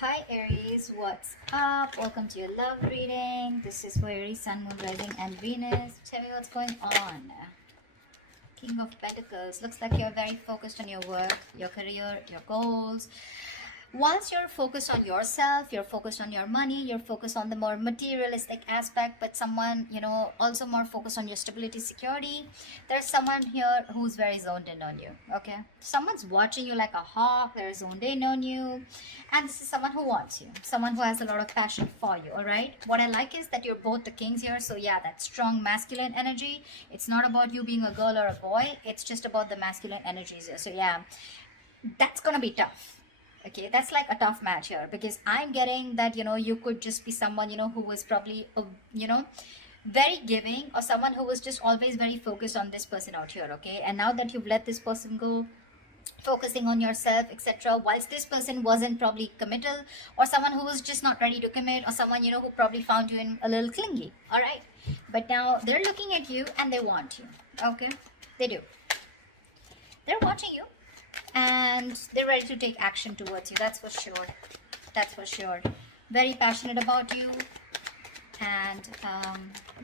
Hi Aries, what's up? Welcome to your love reading. This is for Aries, Sun, Moon, Rising, and Venus. Tell me what's going on. King of Pentacles. Looks like you're very focused on your work, your career, your goals. Once you're focused on yourself, you're focused on your money, you're focused on the more materialistic aspect, but someone, also more focused on your stability, security. There's someone here who's very zoned in on you, okay? Someone's watching you like a hawk, they're zoned in on you, and this is someone who wants you, someone who has a lot of passion for you, all right? What I like is that you're both the kings here, so yeah, that strong masculine energy. It's not about you being a girl or a boy, it's just about the masculine energies here. So yeah, that's gonna be tough. Okay, that's like a tough match here, because I'm getting that you could just be someone who was probably very giving, or someone who was just always very focused on this person out here. Okay, and now that you've let this person go, focusing on yourself, etc., whilst this person wasn't probably committal, or someone who was just not ready to commit, or someone who probably found you in a little clingy. All right, but now they're looking at you and they want you. Okay, they do. They're watching you and they're ready to take action towards you. That's for sure. That's for sure. Very passionate about you. And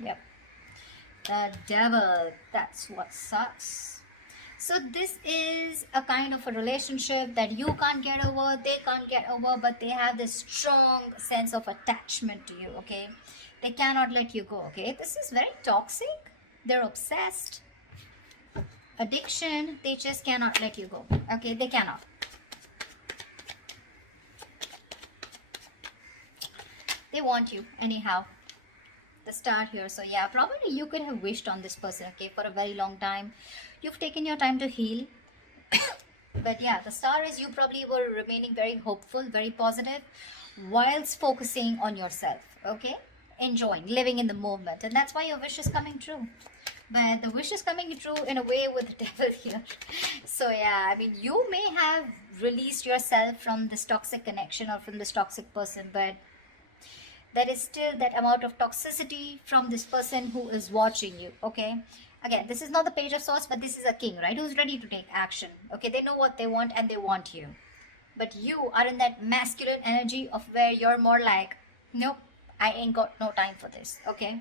yep, the devil, that's what sucks. So this is a kind of a relationship that you can't get over, they can't get over, but they have this strong sense of attachment to you. Okay, they cannot let you go. Okay, this is very toxic. They're obsessed. Addiction, they just cannot let you go. Okay, they cannot. They want you anyhow. The star here. So yeah, probably you could have wished on this person, okay, for a very long time. You've taken your time to heal. But yeah, the star is you probably were remaining very hopeful, very positive, whilst focusing on yourself. Okay, enjoying, living in the moment, and that's why your wish is coming true. But the wish is coming true in a way with the devil here. So yeah, I mean, you may have released yourself from this toxic connection or from this toxic person, but there is still that amount of toxicity from this person who is watching you. Okay, again, this is not the page of swords, but this is a king, right, who's ready to take action. Okay, they know what they want and they want you, but you are in that masculine energy of where you're more like, nope, I ain't got no time for this. Okay,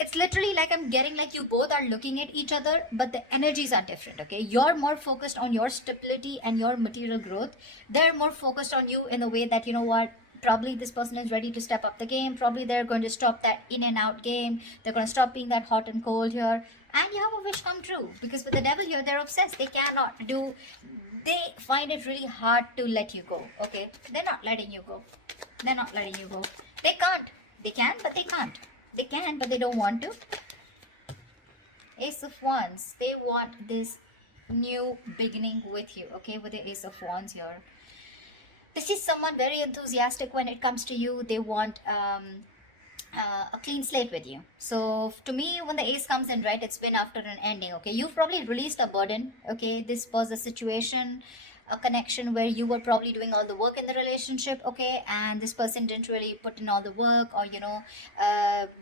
it's literally like I'm getting like you both are looking at each other, but the energies are different. Okay, you're more focused on your stability and your material growth. They're more focused on you in a way that, you know what, probably this person is ready to step up the game. Probably they're going to stop that in and out game. They're going to stop being that hot and cold here, and you have a wish come true. Because with the devil here, they're obsessed. They cannot do, they find it really hard to let you go. Okay, they're not letting you go. They're not letting you go. They can't. They can, but they can't. They can, but they don't want to. Ace of Wands. They want this new beginning with you. Okay, with the Ace of Wands here. This is someone very enthusiastic when it comes to you. They want a clean slate with you. So to me, when the ace comes in, right, it's been after an ending. Okay, you've probably released a burden. Okay, this was a situation, a connection where you were probably doing all the work in the relationship. Okay, and this person didn't really put in all the work, or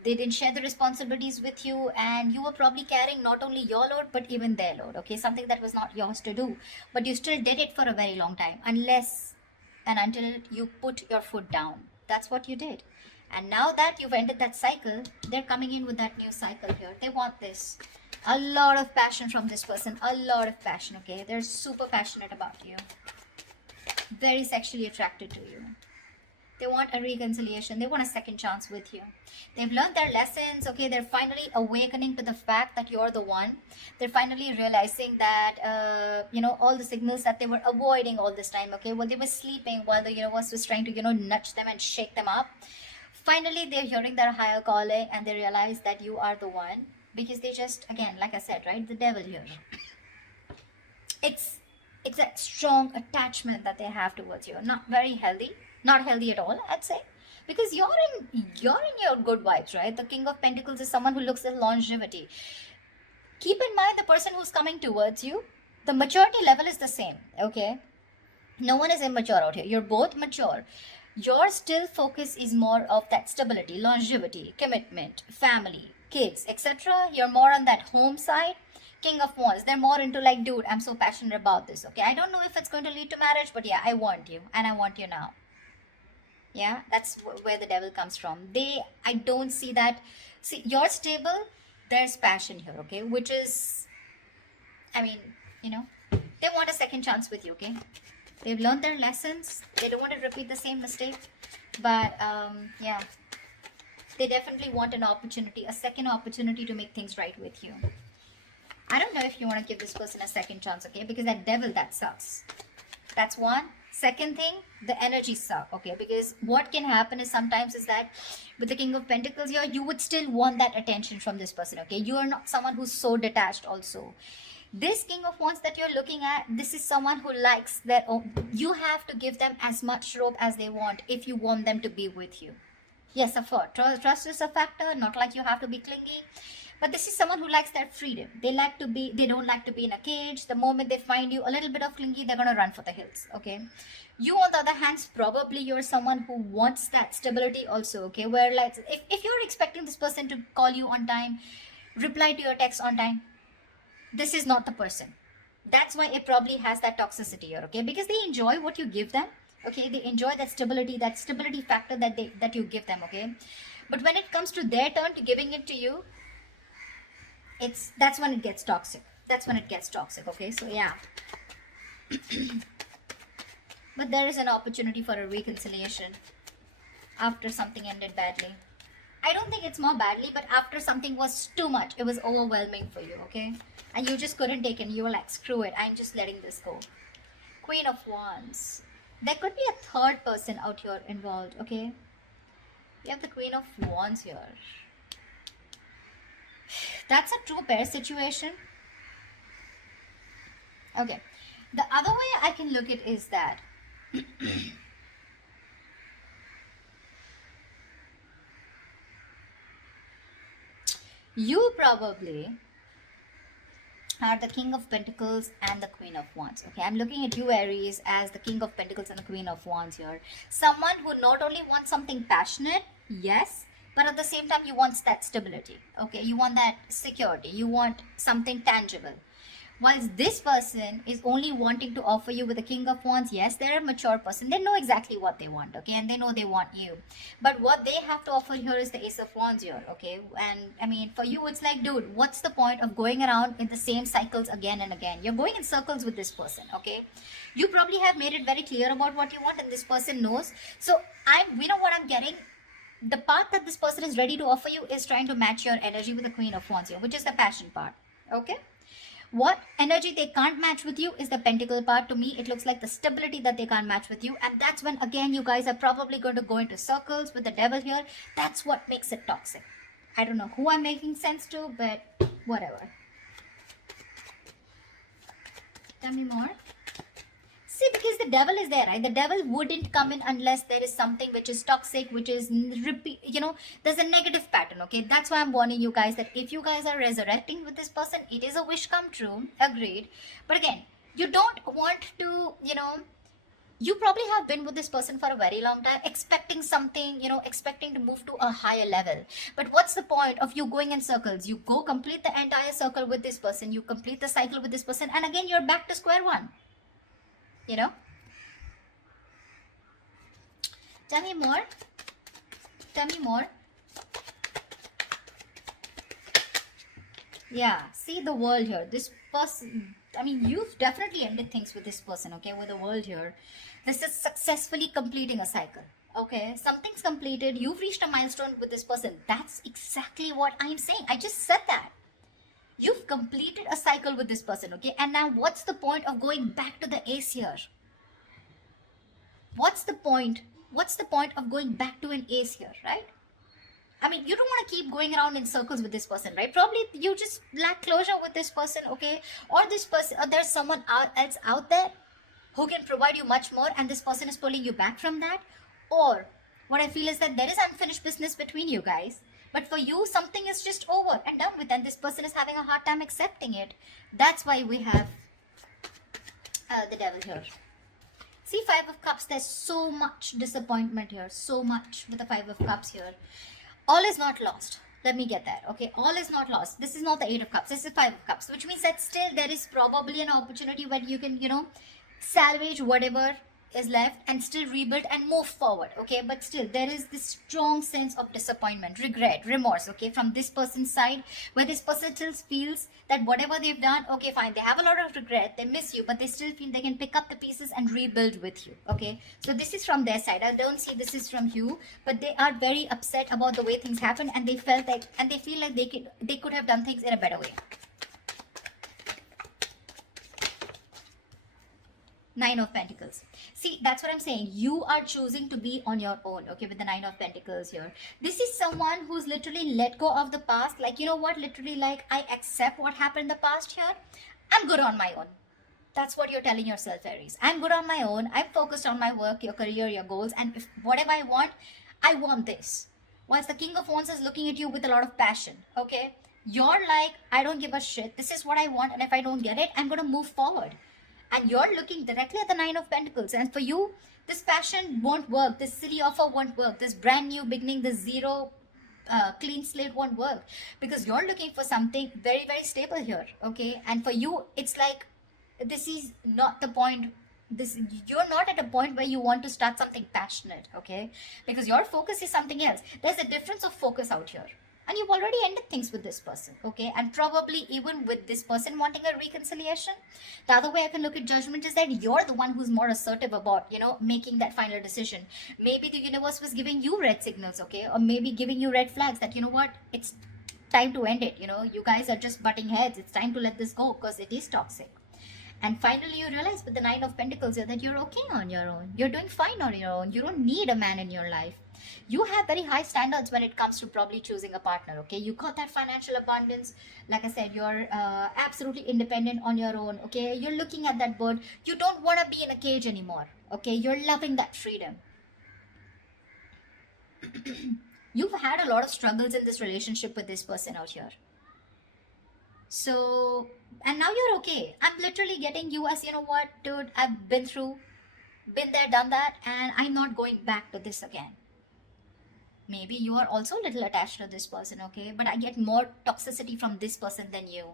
they didn't share the responsibilities with you, and you were probably carrying not only your load but even their load. Okay, something that was not yours to do, but you still did it for a very long time, unless and until you put your foot down. That's what you did. And now that you've ended that cycle, they're coming in with that new cycle here. They want this. A lot of passion from this person. A lot of passion, okay? They're super passionate about you. Very sexually attracted to you. They want a reconciliation. They want a second chance with you. They've learned their lessons. Okay, they're finally awakening to the fact that you're the one. They're finally realizing that, all the signals that they were avoiding all this time. Okay, well, they were sleeping while the universe was trying to, nudge them and shake them up. Finally, they're hearing their higher calling, and they realize that you are the one. Because they just, again, like I said, right, the devil here. It's that strong attachment that they have towards you. Not very healthy. Not healthy at all, I'd say, because you're in your good vibes, right? The King of Pentacles is someone who looks at longevity. Keep in mind, the person who's coming towards you, the maturity level is the same. Okay, no one is immature out here. You're both mature. Your still focus is more of that stability, longevity, commitment, family, kids, etc. You're more on that home side. King of Wands, they're more into like, dude, I'm so passionate about this. Okay, I don't know if it's going to lead to marriage, but yeah, I want you, and I want you now. Yeah, that's where the devil comes from. I don't see that. See, you're stable, there's passion here, okay? Which is, I mean, you know, they want a second chance with you, okay? They've learned their lessons. They don't want to repeat the same mistake. But, yeah, they definitely want an opportunity, a second opportunity to make things right with you. I don't know if you want to give this person a second chance, okay? Because that devil, that sucks. That's one. Second thing, the energy suck, okay? Because what can happen is sometimes is that with the King of Pentacles here, you would still want that attention from this person, okay? You are not someone who's so detached also. This King of Wands that you're looking at, this is someone who likes their own. You have to give them as much rope as they want if you want them to be with you. Yes, of course, trust is a factor, not like you have to be clingy. But this is someone who likes their freedom. They don't like to be in a cage. The moment they find you a little bit of clingy, they're going to run for the hills, okay? You, on the other hand, probably you're someone who wants that stability also, okay? Where, like, if you're expecting this person to call you on time, reply to your text on time, this is not the person. That's why it probably has that toxicity here, okay? Because they enjoy what you give them, okay? They enjoy that stability factor that you give them, okay? But when it comes to their turn to giving it to you, that's when it gets toxic. That's when it gets toxic, okay? So yeah. But there is an opportunity for a reconciliation after something ended badly. I don't think it's more badly, but after something was too much, it was overwhelming for you, okay? And you just couldn't take it. You were like, screw it, I'm just letting this go. Queen of Wands. There could be a third person out here involved, okay? You have the Queen of Wands here. That's a true pair situation. Okay. The other way I can look at it is that you probably are the King of Pentacles and the Queen of Wands. Okay, I'm looking at you, Aries, as the King of Pentacles and the Queen of Wands here. Someone who not only wants something passionate, yes, but at the same time you want that stability, okay? You want that security, you want something tangible. Whilst this person is only wanting to offer you with the King of Wands, yes, they're a mature person. They know exactly what they want, okay? And they know they want you. But what they have to offer here is the Ace of Wands here, okay? And I mean, for you, it's like, dude, what's the point of going around in the same cycles again and again? You're going in circles with this person, okay? You probably have made it very clear about what you want, and this person knows. So we know what I'm getting. The part that this person is ready to offer you is trying to match your energy with the Queen of Wands here, which is the passion part, okay? What energy they can't match with you is the pentacle part. To me, it looks like the stability that they can't match with you. And that's when, again, you guys are probably going to go into circles with the devil here. That's what makes it toxic. I don't know who I'm making sense to, but whatever. Tell me more. See, because the devil is there, right? The devil wouldn't come in unless there is something which is toxic, which is, there's a negative pattern, okay? That's why I'm warning you guys that if you guys are resurrecting with this person, it is a wish come true, agreed. But again, you don't want to, you probably have been with this person for a very long time, expecting something, expecting to move to a higher level. But what's the point of you going in circles? You go complete the entire circle with this person, you complete the cycle with this person, and again, you're back to square one. Tell me more. Tell me more. Yeah, see the world here. This person, I mean, you've definitely ended things with this person, okay, with the world here. This is successfully completing a cycle, okay? Something's completed. You've reached a milestone with this person. That's exactly what I'm saying. I just said that. You've completed a cycle with this person, okay? And now what's the point of going back to the ace here? What's the point? What's the point of going back to an ace here, right? I mean, you don't want to keep going around in circles with this person, right? Probably you just lack closure with this person, okay? Or this person, or there's someone else out there who can provide you much more, and this person is pulling you back from that. Or what I feel is that there is unfinished business between you guys. But for you, something is just over and done with, and this person is having a hard time accepting it. That's why we have the devil here. See, Five of Cups, there's so much disappointment here. So much with the Five of Cups here. All is not lost. Let me get that, okay? All is not lost. This is not the Eight of Cups. This is Five of Cups, which means that still there is probably an opportunity where you can, salvage whatever is left and still rebuild and move forward, okay? But still there is this strong sense of disappointment, regret, remorse, okay, from this person's side, where this person still feels that whatever they've done, okay, fine, they have a lot of regret, they miss you, but they still feel they can pick up the pieces and rebuild with you, okay? So this is from their side. I don't see this is from you, but they are very upset about the way things happen, and they felt like, and they feel like they could have done things in a better way. Nine of Pentacles. See, that's what I'm saying. You are choosing to be on your own, okay, with the Nine of Pentacles here. This is someone who's literally let go of the past. Like, you know what, literally, like, I accept what happened in the past here. I'm good on my own. That's what you're telling yourself, Aries. I'm good on my own. I'm focused on my work, your career, your goals, and if whatever I want this. Whilst the King of Wands is looking at you with a lot of passion, okay? You're like, I don't give a shit. This is what I want, and if I don't get it, I'm going to move forward. And you're looking directly at the Nine of Pentacles. And for you, this passion won't work. This silly offer won't work. This brand new beginning, this zero clean slate won't work. Because you're looking for something very, very stable here. Okay. And for you, it's like, this is not the point. You're not at a point where you want to start something passionate. Okay. Because your focus is something else. There's a difference of focus out here. And you've already ended things with this person, okay? And probably even with this person wanting a reconciliation. The other way I can look at Judgment is that you're the one who's more assertive about, you know, making that final decision. Maybe the universe was giving you red signals, okay? Or maybe giving you red flags that, you know what, it's time to end it, you know? You guys are just butting heads. It's time to let this go because it is toxic. And finally, you realize with the Nine of Pentacles here that you're okay on your own. You're doing fine on your own. You don't need a man in your life. You have very high standards when it comes to probably choosing a partner, okay? You got that financial abundance. Like I said, you're absolutely independent on your own, okay? You're looking at that bird. You don't want to be in a cage anymore, okay? You're loving that freedom. You've had a lot of struggles in this relationship with this person out here. So, and now you're okay. I'm literally getting you as, you know what, dude, I've been there, done that, and I'm not going back to this again. Maybe you are also a little attached to this person, okay? But I get more toxicity from this person than you.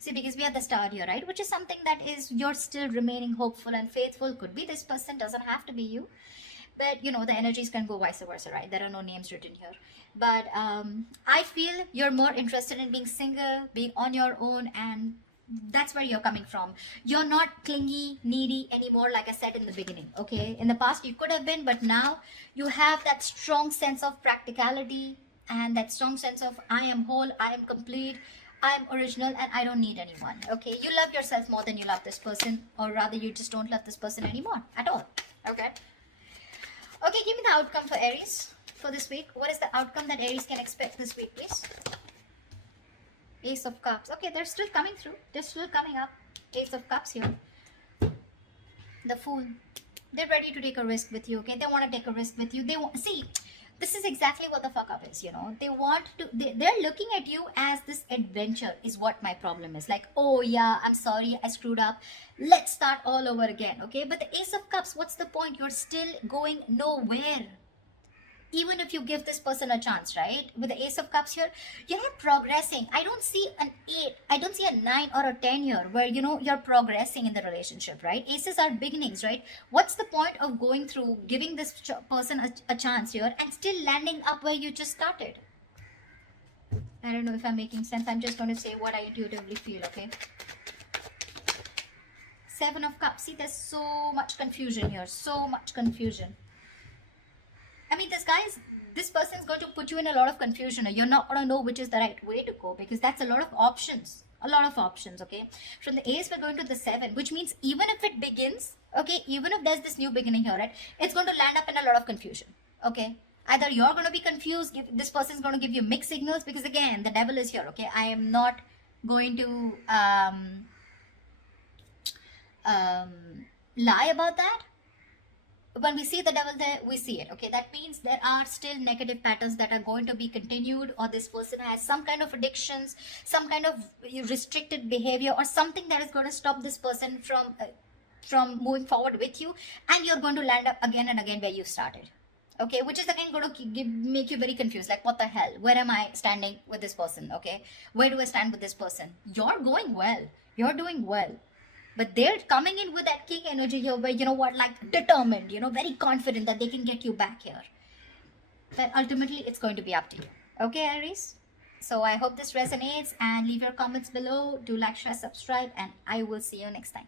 See, because we are the star here, right? Which is something that is, you're still remaining hopeful and faithful. Could be this person, doesn't have to be you. But, you know, the energies can go vice versa, right? There are no names written here. But I feel you're more interested in being single, being on your own, and that's where you're coming from. You're not clingy, needy anymore, like I said in the beginning, okay? In the past, you could have been, but now you have that strong sense of practicality and that strong sense of I am whole, I am complete, I am original, and I don't need anyone, okay? You love yourself more than you love this person, or rather you just don't love this person anymore at all, okay? Okay, give me the outcome for Aries for this week. What is the outcome that Aries can expect this week, please? Ace of Cups. Okay, they're still coming through. They're still coming up. Ace of Cups here. The Fool. They're ready to take a risk with you, okay? They want to take a risk with you. They want, see, this is exactly what the fuck up is, you know? They want to, they're looking at you as this adventure is what my problem is. Like, oh yeah, I'm sorry, I screwed up. Let's start all over again, okay? But the Ace of Cups, what's the point? You're still going nowhere. Even if you give this person a chance, right? With the Ace of Cups here, you're not progressing. I don't see an 8. I don't see a 9 or a 10 here where, you know, you're progressing in the relationship, right? Aces are beginnings, right? What's the point of going through, giving this person a chance here and still landing up where you just started? I don't know if I'm making sense. I'm just going to say what I intuitively feel, okay? Seven of Cups. See, there's so much confusion here. So much confusion. I mean, this person is going to put you in a lot of confusion. You're not going to know which is the right way to go because that's a lot of options. A lot of options, okay? From the Ace, we're going to the 7, which means even if it begins, okay, even if there's this new beginning here, right, it's going to land up in a lot of confusion, okay? Either you're going to be confused, this person's going to give you mixed signals because, again, the devil is here, okay? I am not going to lie about that. When we see the devil there, we see it, okay? That means there are still negative patterns that are going to be continued, or this person has some kind of addictions, some kind of restricted behavior, or something that is going to stop this person from moving forward with you, and you're going to land up again and again where you started, okay? Which is again going to make you very confused, like what the hell? Where am I standing with this person, okay? Where do I stand with this person? You're going well. You're doing well. But they're coming in with that king energy here where, you know what, like determined, you know, very confident that they can get you back here. But ultimately, it's going to be up to you. Okay, Aries? So I hope this resonates, and leave your comments below. Do like, share, subscribe, and I will see you next time.